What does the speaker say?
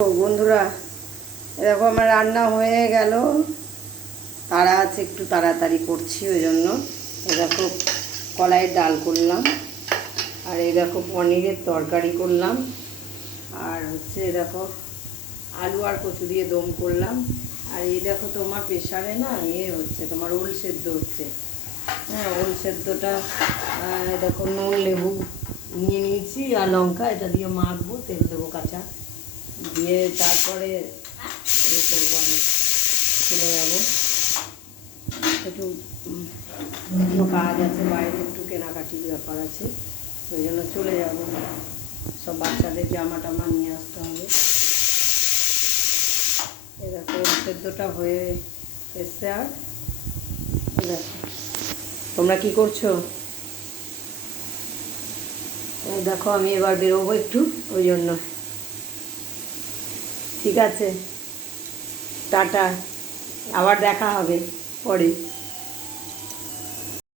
বন্ধুরা, এরকম আমার রান্না হয়ে গেল। তারা আছে, একটু তাড়াতাড়ি করছি, ওই জন্য এরকম কলাইয়ের ডাল করলাম, আর এই দেখো পনিরের তরকারি করলাম, আর হচ্ছে দেখো আলু আর কচু দিয়ে দম করলাম। আর এই দেখো তোমার প্রেশারে না হচ্ছে, তোমার ওল সেদ্ধ হচ্ছে। হ্যাঁ, ওল সেদ্ধটা দেখো নুন লেবু নিয়ে নিয়েছি আর লঙ্কা, এটা দিয়ে মাখবো, তেল দেবো কাঁচা দিয়ে, তারপরে করবো, আমি চলে যাবো। একটু কাজ আছে বাইরে, একটু কেনাকাটির ব্যাপার আছে, ওই জন্য চলে যাবো। সব বাচ্চাদের জামা টামা নিয়ে আসতে হবে। এরকম সেদ্ধটা হয়ে এসছে। আর দেখো তোমরা কি করছো? দেখো আমি এবার বেরোবো একটু, ওই জন্য। ঠিক আছে, টাটা, আবার দেখা হবে পরে।